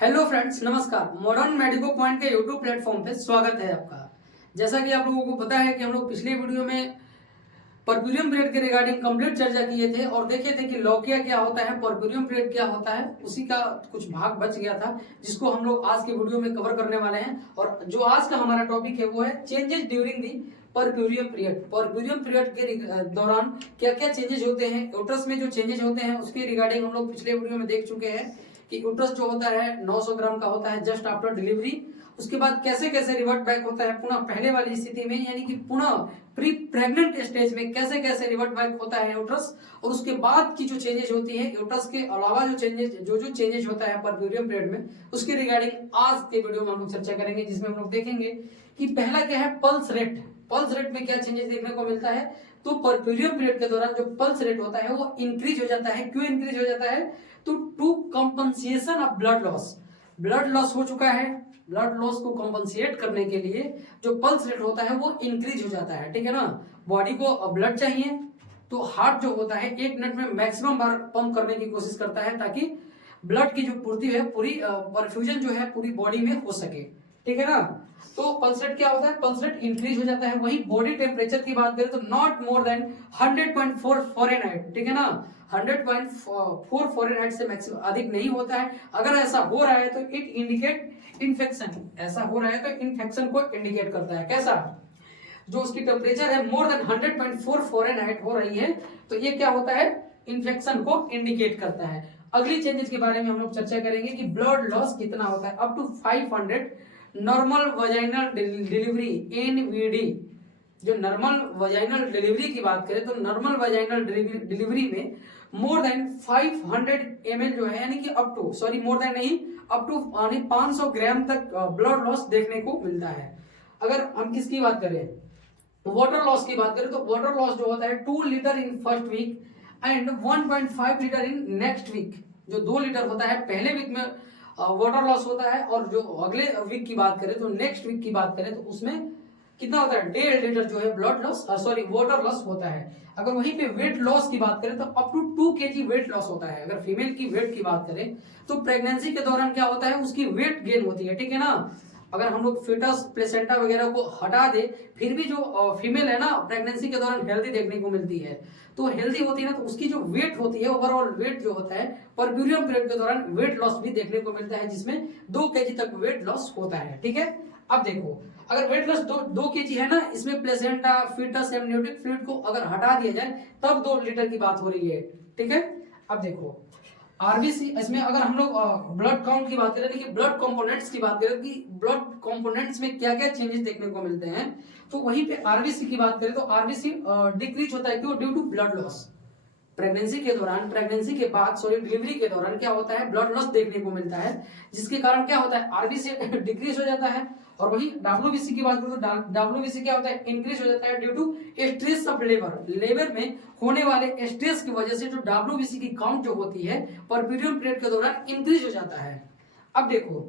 Hello friends, नमस्कार। Modern medico point के YouTube platform पे स्वागत है आपका। जैसा कि आप लोगों को पता है कि हम लोग पिछले वीडियो में परप्यूरियम पीरियड के रिगार्डिंग कंप्लीट चर्चा किए थे और देखे थे कि लौकिया क्या होता है, परप्यूरियम पीरियड क्या होता है। उसी का कुछ भाग बच गया था जिसको हम लोग आज के वीडियो में कवर करने वाले हैं। और जो आज का हमारा टॉपिक है वो है changes during the puerperium period. Puerperium period के दौरान क्या क्या चेंजेस होते हैं, यूट्रस में जो चेंजेस होते हैं उसके रिगार्डिंग हम लोग पिछले वीडियो में देख चुके हैं कि यूट्रस जो होता है 900 ग्राम का होता है जस्ट आफ्टर डिलीवरी। उसके बाद कैसे कैसे रिवर्ट बैक होता है पुनः पहले वाली स्थिति में, यानी कि पुनः प्री प्रेग्नेंट स्टेज में कैसे कैसे रिवर्ट बैक होता है यूट्रस। और उसके बाद की जो चेंजेस होती है यूट्रस के अलावा जो चेंजेस होता है परप्यूरियम पीरियड में, उसके रिगार्डिंग आज के वीडियो में हम लोग चर्चा करेंगे। जिसमें हम लोग देखेंगे कि पहला क्या है, पल्स रेट। पल्स रेट में क्या चेंजेस देखने को मिलता है, तो परप्यूरियम पीरियड के दौरान जो पल्स रेट होता है वो इंक्रीज हो जाता है। क्यों इंक्रीज हो जाता है, तो to compensation of blood loss. Blood loss हो चुका है, ब्लड लॉस को कंपनसेट करने के लिए जो पल्स रेट होता है वो इंक्रीज हो जाता है। ठीक है ना, बॉडी को ब्लड चाहिए तो हार्ट जो होता है 1 मिनट में मैक्सिमम बार पंप करने की कोशिश करता है ताकि ब्लड की जो पूर्ति है पूरी परफ्यूजन जो है पूरी बॉडी में हो सके। ठीक है ना, तो पल्स रेट क्या होता है, पल्स रेट इंक्रीज हो जाता है। वही बॉडी टेम्परेचर की बात करें तो नॉट मोर देन 100.4 फ़ारेनहाइट। ठीक है ना, 100.4 फ़ारेनहाइट से मैक्सिमम अधिक नहीं होता है। अगर ऐसा हो रहा है तो इट इंडिकेट इन्फेक्शन। ऐसा हो रहा है तो इन्फेक्शन को इंडिकेट करता है। कैसा, जो उसकी टेम्परेचर है मोर देन 100.4 फ़ारेनहाइट हो रही है तो ये क्या होता है, इन्फेक्शन को इंडिकेट करता है। अगली चेंजेस के बारे में हम लोग चर्चा करेंगे कि ब्लड लॉस कितना होता है, up to 500 normal vaginal delivery NVD. जो नॉर्मल वजाइनल डिलीवरी की बात करें तो नॉर्मल वजाइनल डिलीवरी में मोर देन 500 ml जो है, यानी कि अप टू मोर देन नहीं, अप टू 500 ग्राम तक ब्लड लॉस देखने को मिलता है। अगर हम किसकी बात करें, वाटर लॉस की बात करें तो वाटर लॉस जो होता है 2 litre in first week and 1.5 litre in next week. जो 2 लीटर होता है पहले वीक में वाटर लॉस होता है, और जो अगले वीक की बात करें तो नेक्स्ट वीक की बात करें तो उसमें कितना होता है, 1.5 लीटर जो है ब्लड लॉस वाटर लॉस होता है। अगर वहीं पे वेट लॉस की बात करें तो up to 2 kg weight loss होता है। अगर फीमेल की वेट की बात करें तो प्रेगनेंसी के दौरान क्या होता है, उसकी वेट गेन होती है। ठीक है ना, अगर हम लोग फीटस प्लेसेंटा वगैरह को हटा दे फिर भी जो फीमेल है ना प्रेगनेंसी के दौरान हेल्दी देखने को मिलती है, तो हेल्दी होती है ना, तो उसकी जो वेट होती है ओवरऑल वेट जो होता है परप्यूरियम पीरियड के दौरान वेट लॉस भी देखने को मिलता है जिसमें 2 kg तक वेट लॉस होता है। ठीक है, अब देखो अगर वेट लॉस 2 kg है ना, इसमें प्लेसेंटा फीटस एमनियोटिक फ्लूइड को अगर हटा दिया जाए तब 2 लीटर की बात हो रही है। ठीक है, अब देखो आरबीसी, इसमें अगर हम लोग ब्लड काउंट की बात करें कि ब्लड कंपोनेंट्स की बात करें कि ब्लड कंपोनेंट्स में क्या क्या चेंजेस देखने को मिलते हैं, तो वहीं पे आरबीसी की बात करें तो आरबीसी डिक्रीज होता है। क्यों, due to blood loss. Pregnancy के दौरान, प्रेगनेंसी के बाद डिलीवरी के दौरान क्या होता है, ब्लड लॉस देखने को मिलता है जिसके कारण क्या होता है, आरबीसी डिक्रीज हो जाता है। और वही डब्ल्यूबीसी की बात करें तो डब्ल्यूबीसी क्या होता है, इंक्रीज हो जाता है due to stress of labour में होने वाले स्ट्रेस की वजह से जो डब्ल्यूबीसी की काउंट जो होती है परप्यूरियम पीरियड के दौरान इंक्रीज हो जाता है। अब देखो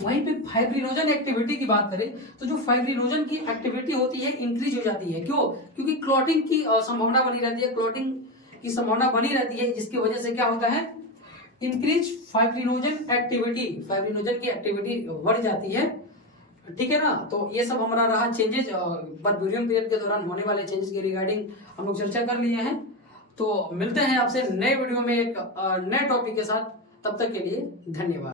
वहीं पे फाइब्रिनोजन एक्टिविटी की बात करें तो जो फाइब्रिनोजन की एक्टिविटी होती है इंक्रीज हो जाती है। क्यों, क्योंकि क्लॉटिंग की संभावना बनी रहती है, क्लॉटिंग की संभावना बनी रहती है, जिसकी वजह से क्या होता है, इंक्रीज फाइब्रिनोजन एक्टिविटी, फाइब्रिनोजन की एक्टिविटी बढ़ जाती है। ठीक है ना, तो ये सब हमारा रहा चेंजेस परप्यूरियम पीरियड के दौरान होने वाले चेंजेस के रिगार्डिंग हम लोग चर्चा कर लिए हैं। तो मिलते हैं आपसे नए वीडियो में एक नए टॉपिक के साथ, तब तक के लिए धन्यवाद।